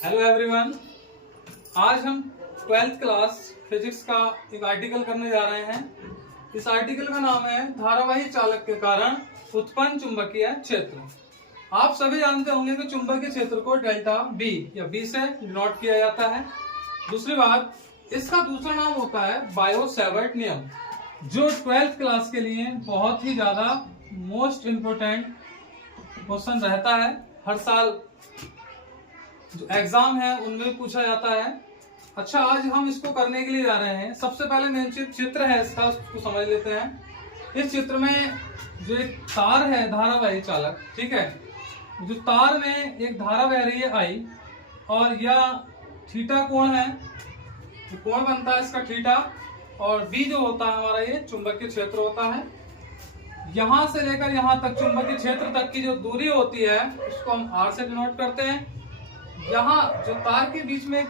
Hello everyone. आज हम 12th class physics का एक आर्टिकल करने जा रहे हैं। इस आर्टिकल का नाम है धारावाही चालक के कारण उत्पन्न चुंबकीय क्षेत्र। आप सभी जानते होंगे कि चुंबकीय क्षेत्र को डेल्टा बी या बी से डिनोट किया जाता है। दूसरी बात, इसका दूसरा नाम होता है बायो-सैवर्ट नियम, जो 12th क्लास के लिए बहुत ही ज्यादा मोस्ट इंपोर्टेंट क्वेश्चन रहता है। हर साल जो एग्जाम है उनमें पूछा जाता है। अच्छा, आज हम इसको करने के लिए जा रहे हैं। सबसे पहले मेन चित्र है इसका, उसको समझ लेते हैं। इस चित्र में जो एक तार है धारावाही चालक, ठीक है, जो तार में एक धारा बह रही है आई, और यह थीटा कोण है, जो कोण बनता है इसका थीटा, और बी जो होता है हमारा ये चुंबकीय क्षेत्र होता है। यहां से लेकर यहां तक चुंबकीय क्षेत्र तक की जो दूरी होती है उसको हम आर से डिनोट करते हैं। यहाँ जो तार के बीच में एक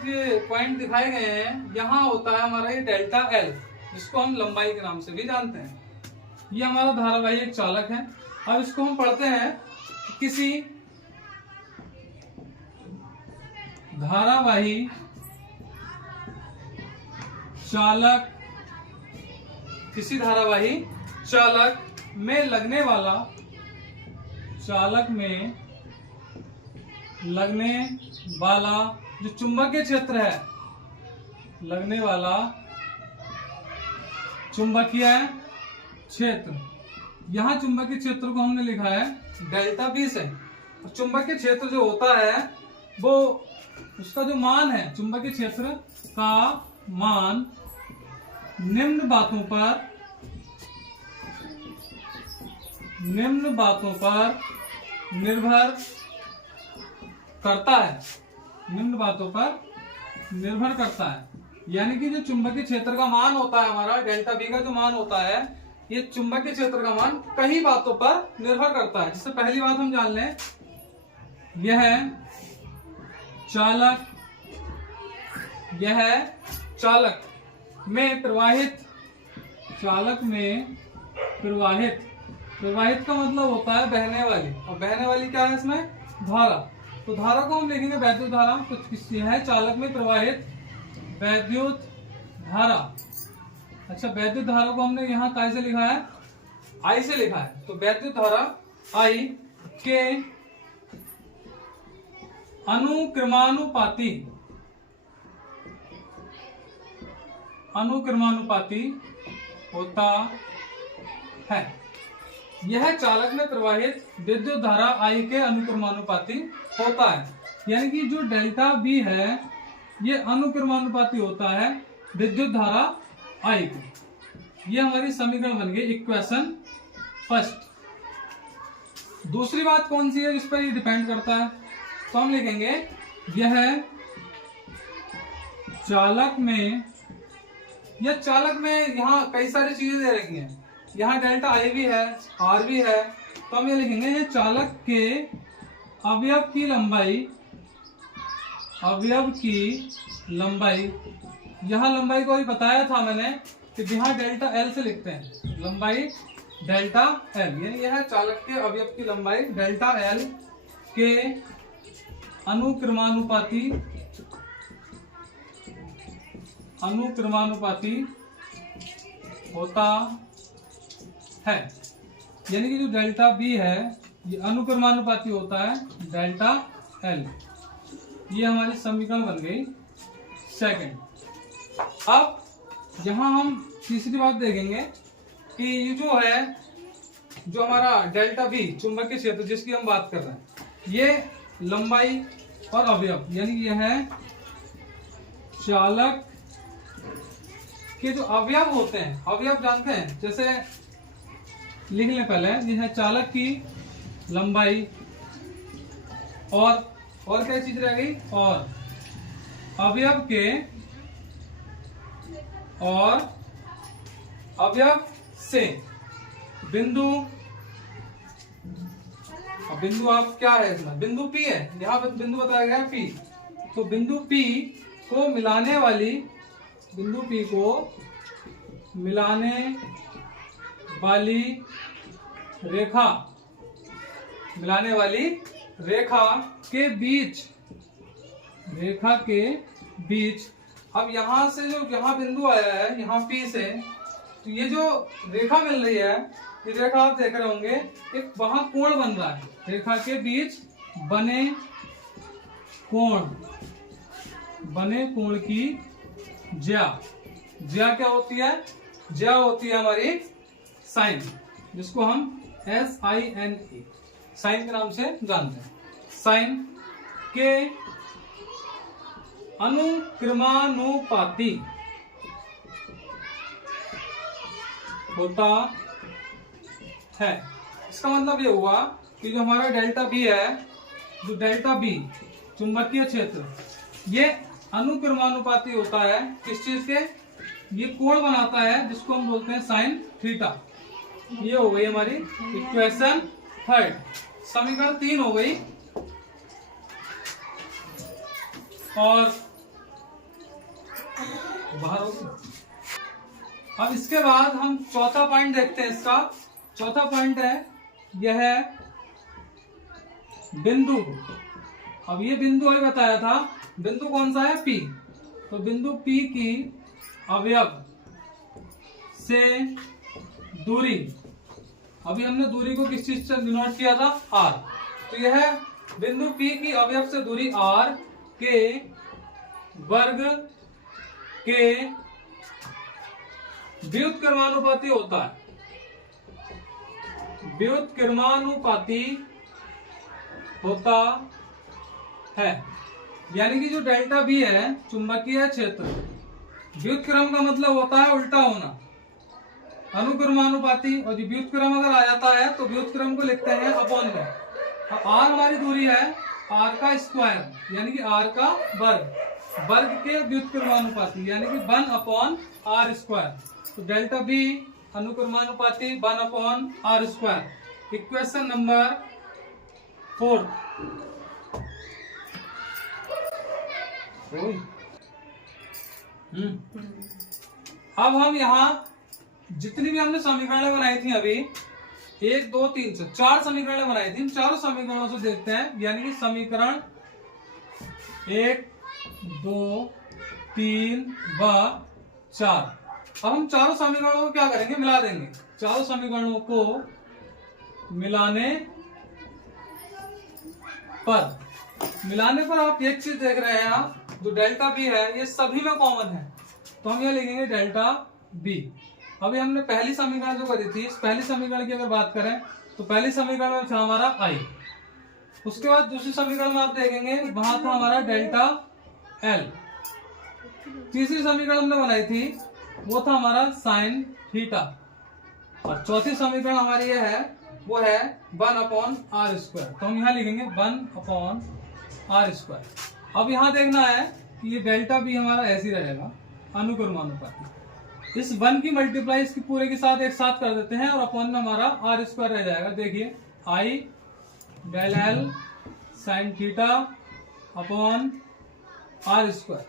पॉइंट दिखाए गए हैं, यहाँ होता है हमारा ये डेल्टा एल, जिसको हम लंबाई के नाम से भी जानते हैं। ये हमारा धारावाही एक चालक है। अब इसको हम पढ़ते हैं कि किसी धारावाही चालक में लगने वाला जो चुंबकीय क्षेत्र है, लगने वाला चुंबकीय क्षेत्र, यहाँ चुंबकीय क्षेत्र को हमने लिखा है डेल्टा बी से। चुंबकीय क्षेत्र जो होता है वो उसका जो मान है, चुंबकीय क्षेत्र का मान निम्न बातों पर निर्भर करता है। यानी कि जो चुंबकीय क्षेत्र का मान होता है हमारा डेल्टा बी का जो मान होता है, ये चुंबकीय क्षेत्र का मान कई बातों पर निर्भर करता है। जिससे पहली बात हम जान लें, यह चालक में प्रवाहित का मतलब होता है बहने वाली, और बहने वाली क्या है इसमें? धारा। तो धारा को हम लिखेंगे वैद्युत धारा। तो यह है चालक में प्रवाहित वैद्युत धारा। अच्छा, वैद्युत धारा को हमने यहाँ कैसे लिखा है? आई से लिखा है। तो वैद्युत धारा आई के अनुक्रमानुपाती होता है। यह चालक में प्रवाहित विद्युत धारा आई के अनुक्रमानुपाती होता है। यानी कि जो डेल्टा बी है ये अनुक्रमानुपाती होता है विद्युत धारा आई के। ये हमारी समीकरण बन गई, इक्वेशन फर्स्ट। दूसरी बात कौन सी है जिस पर ये डिपेंड करता है? तो हम लिखेंगे यह चालक में यहाँ कई सारी चीजें दे रखी हैं। यहाँ डेल्टा आई भी है, आर भी है। तो हम ये लिखेंगे ये चालक के अवयव की लंबाई, यहाँ लंबाई को भी बताया था मैंने कि यहाँ डेल्टा एल से लिखते हैं, लंबाई डेल्टा एल। यह है चालक के अवयव की लंबाई डेल्टा एल के अनुक्रमानुपाती होता है। यानी कि जो डेल्टा बी है ये अनुक्रमानुपाती होता है डेल्टा एल। ये हमारी समीकरण बन गई सेकंड। अब यहाँ हम तीसरी बात देखेंगे कि ये जो हमारा डेल्टा बी चुंबकीय क्षेत्र जिसकी हम बात कर रहे हैं, ये लंबाई और अवयव, यानी कि यह है चालक के जो अवयव होते हैं, अवयव जानते हैं, जैसे लिख लें पहले, यह है चालक की लंबाई और क्या चीज रह गई, और अवयव से बिंदु आप क्या है इसमें? बिंदु पी है, यहाँ पर बिंदु बताया गया पी। तो बिंदु पी को मिलाने वाली रेखा के बीच रेखा के बीच, अब यहां से जो यहाँ बिंदु आया है यहाँ P से, तो ये जो रेखा मिल रही है, ये रेखा आप देख रहे होंगे, एक वहां कोण बन रहा है, रेखा के बीच बने कोण की ज्या क्या होती है? ज्या होती है हमारी साइन, जिसको हम SINE साइन के नाम से जानते हैं। साइन के अनुक्रमानुपाती होता है। इसका मतलब ये हुआ कि जो हमारा डेल्टा बी है, जो डेल्टा बी चुंबकीय क्षेत्र, ये अनुक्रमानुपाती होता है किस चीज के? ये कोण बनाता है जिसको हम बोलते हैं साइन थीटा। ये हो गई हमारी इक्वेशन थर्ड, समीकरण 3 हो गई। और बाहर हो गई। अब इसके बाद हम चौथा पॉइंट देखते हैं। इसका चौथा पॉइंट है, यह है बिंदु। अब ये बिंदु अभी बताया था, बिंदु कौन सा है? P। तो बिंदु P की अवयव से दूरी, अभी हमने दूरी को किस चीज से डिनोट किया था? R। तो यह बिंदु P की अवयव से दूरी R के वर्ग के व्युत्क्रमानुपाती होता है। व्युत्क्रमानुपाती होता है, यानी कि जो डेल्टा बी है चुंबकीय क्षेत्र, व्युत्क्रम का मतलब होता है उल्टा होना, अनुक्रमानुपाती, और जो व्युत्क्रम अगर आ जाता है तो व्युत्क्रम को लिखते हैं अपॉन में। आर हमारी दूरी है आर का स्क्वायर, यानी कि आर का वर्ग, वर्ग के व्युत्क्रमानुपाती यानी कि 1/r स्क्वायर। तो डेल्टा बी अनुक्रमानुपाती 1/r स्क्वायर। Equation number 4। अब हम यहाँ जितनी भी हमने समीकरणें बनाई थी अभी, 1 2 3 से 4 समीकरणें बनाई थी, इन चारों समीकरणों से देखते हैं, यानी कि समीकरण 1 2 3 व 4। अब हम चारों समीकरणों को क्या करेंगे? मिला देंगे। चारों समीकरणों को मिलाने पर आप एक चीज देख रहे हैं, आप जो डेल्टा बी है ये सभी में कॉमन है, तो हम ये लिखेंगे डेल्टा बी। अभी हमने पहली समीकरण जो करी थी, इस पहली समीकरण की अगर बात करें तो पहली समीकरण में था हमारा आई, उसके बाद दूसरी समीकरण में आप देखेंगे वहां था हमारा डेल्टा एल, तीसरी समीकरण हमने बनाई थी वो था हमारा साइन थीटा, और चौथी समीकरण हमारी ये है, वो है 1/r स्क्वायर। तो हम यहाँ लिखेंगे 1/r स्क्वायर। अब यहाँ देखना है कि ये डेल्टा बी हमारा ऐसे ही रहेगा, अनुक्रमानुपाती। इस 1 की मल्टीप्लाई इसकी पूरे के साथ एक साथ कर देते हैं और अपॉन में हमारा r स्क्वायर रह जाएगा। देखिए I del l sine theta upon r square.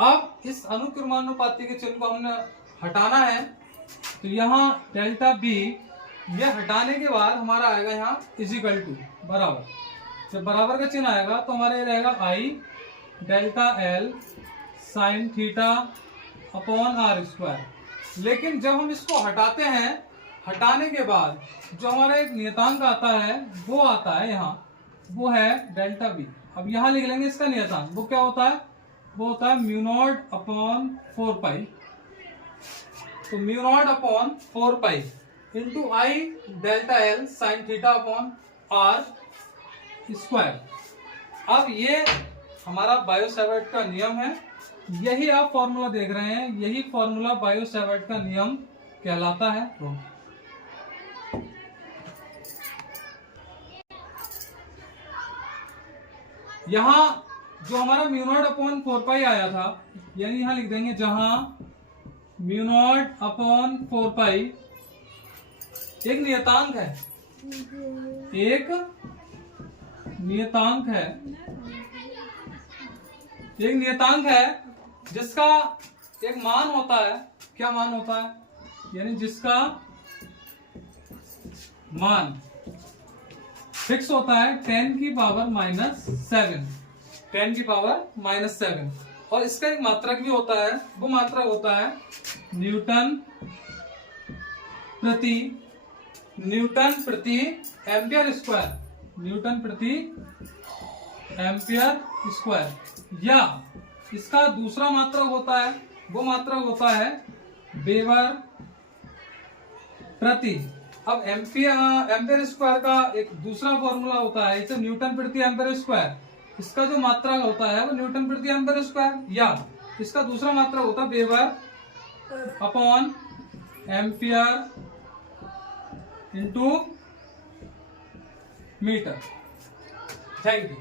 अब इस अनुक्रमानुपाती के चिन्ह को हमने हटाना है, तो यहाँ डेल्टा बी ये हटाने के बाद हमारा आएगा यहाँ इजिकल टू बराबर। जब बराबर का चिन्ह आएगा तो हमारा ये रहेगा I delta l sine theta upon r square. लेकिन जब हम इसको हटाते हैं, हटाने के बाद जो हमारा एक नियतांक आता है वो आता है यहाँ, वो है डेल्टा बी। अब यहाँ लिख लेंगे इसका नियतांक, वो क्या होता है? वो होता है म्यू नॉट अपॉन 4 पाई। तो mu nought upon 4 pi into I delta l sine theta upon r square. अब ये हमारा बायो-सैवर्ट का नियम है, यही आप फॉर्मूला देख रहे हैं, यही फॉर्मूला बायो-सैवर्ट का नियम कहलाता है। यहाँ जो हमारा म्यू नॉट अपॉन 4 पाई आया था, यानी यहाँ लिख देंगे जहां म्यू नॉट अपॉन 4 पाई एक नियतांक है, एक नियतांक है, एक नियतांक है जिसका एक मान होता है। क्या मान होता है? यानी जिसका मान फिक्स होता है 10⁻⁻⁷। 10⁻⁷। और इसका एक मात्रक भी होता है, वो मात्रक होता है न्यूटन प्रति एम्पियर स्क्वायर, न्यूटन प्रति एम्पियर स्क्वायर। या इसका दूसरा मात्रक होता है, वो मात्रक होता है वेबर प्रति। अब एम्पियर स्क्वायर का एक दूसरा फॉर्मूला होता है, इसे न्यूटन प्रति एम्पियर स्क्वायर। इसका जो मात्रक होता है वो न्यूटन प्रति एम्पियर स्क्वायर, या इसका दूसरा मात्रक होता है weber upon ampere into metre. Thank you.